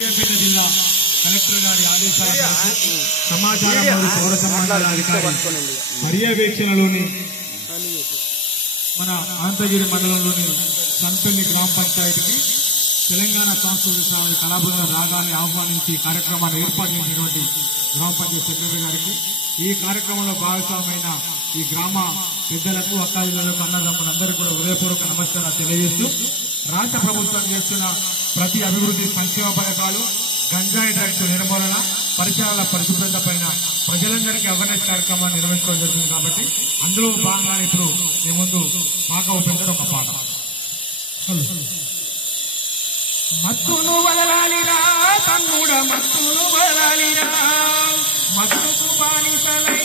జిల్లా కలెక్టర్ గారి ఆదేశాల మేరకు సమాచార మరియు పౌర సంబంధాల అధికారి పర్యవేక్షణలోని మన అనంతగిరి మండలంలోని సంతల్లి గ్రామ పంచాయతీకి తెలంగాణ సాంస్కృతిక కళాబృందం రాగాన్ని ఆహ్వానించి కార్యక్రమాన్ని ఏర్పాటు చేసినటువంటి గ్రామ పంచాయతీ సెక్రటరీ గారికి ఈ కార్యక్రమంలో భాగస్వామైన ఈ గ్రామ పెద్దలకు అక్కాయిలకు అన్నదమ్ములందరికీ కూడా హృదయపూర్వక నమస్కారాలు తెలియజేస్తూ రాష్ట్ర ప్రభుత్వం చేస్తున్న ప్రతి అభివృద్ధి సంక్షేమ పథకాలు గంజాయి డ్రగ్స్ నిర్మూలన పరిసరాల పరిశుభ్రత పైన ప్రజలందరికీ అవేర్నెస్ కార్యక్రమాన్ని నిర్వహించడం జరుగుతుంది కాబట్టి అందులో భాగంగా ఇప్పుడు మీ ముందు పాక ఉపేందర్ ఒక పాట. మత్తును వదలాలిరా తన్నుడ మత్తును వదలాలిరా మత్తుకు బానిసలై